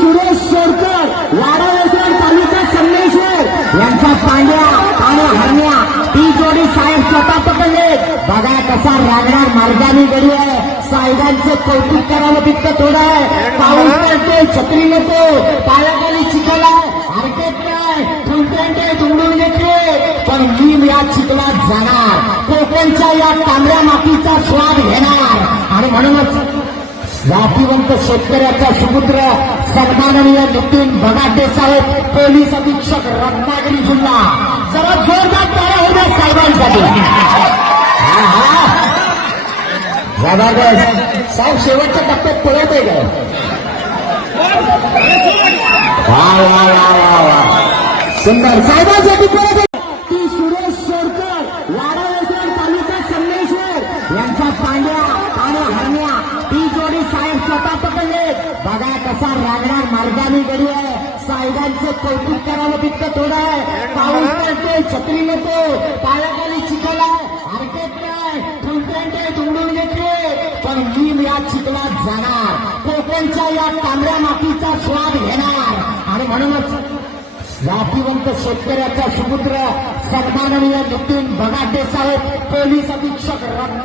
सुरेश सोडकर वाडावेसर तालुका संगमेश्वर यांचा पांड्या आणि हरण्या ती जोडी साहेब स्वतः पकडले बघा कसा रागणार मार्गाने गडी आहे. साहेबांचं कौतुक करावं तितकं थोडं आहे. पाऊस पडतोय छत्री नको. पायाखाली चिखल हरकत नाही. फुलपॅन्ट आहे दुमडून घेतले. पण मी या चिखलात जाणार. कोकणच्या या तांबड्या मातीचा स्वाद घेणार. आणि म्हणूनच जातीवंत शेतकऱ्याचा सुपुत्र सन्माननीय नितीन भगाटे साहेब पोलीस अधीक्षक रत्नागिरी जिल्हा. जरा जोरदार तयार होत्या साहेबांसाठी. जबरदस्त साहेब शेवटच्या टप्प्यात पळत आहे काय वा वा वा वा वा. सुंदर. साहेबांसाठी पळत आहे. ती सुरेश सोडकर वाडावेसर तालुका संगमेश्वर यांचा पांड्या असा रागणार मार्गाने गडी आहे. साहेबांचं कौतुक करावं तितकं थोडं आहे. पाऊस पडतोय छत्री नको पायाखाली चिखल हरकत नाही. फुलपॅन्ट दुमडून घेतले. पण मी या चिखलात जाणार. कोकणच्या या तांबड्या मातीचा स्वाद घेणार. आणि म्हणूनच जातीवंत शेतकऱ्याचा सुपुत्र सन्माननीय नितीन भगाटे साहेब पोलीस अधीक्षक रत्न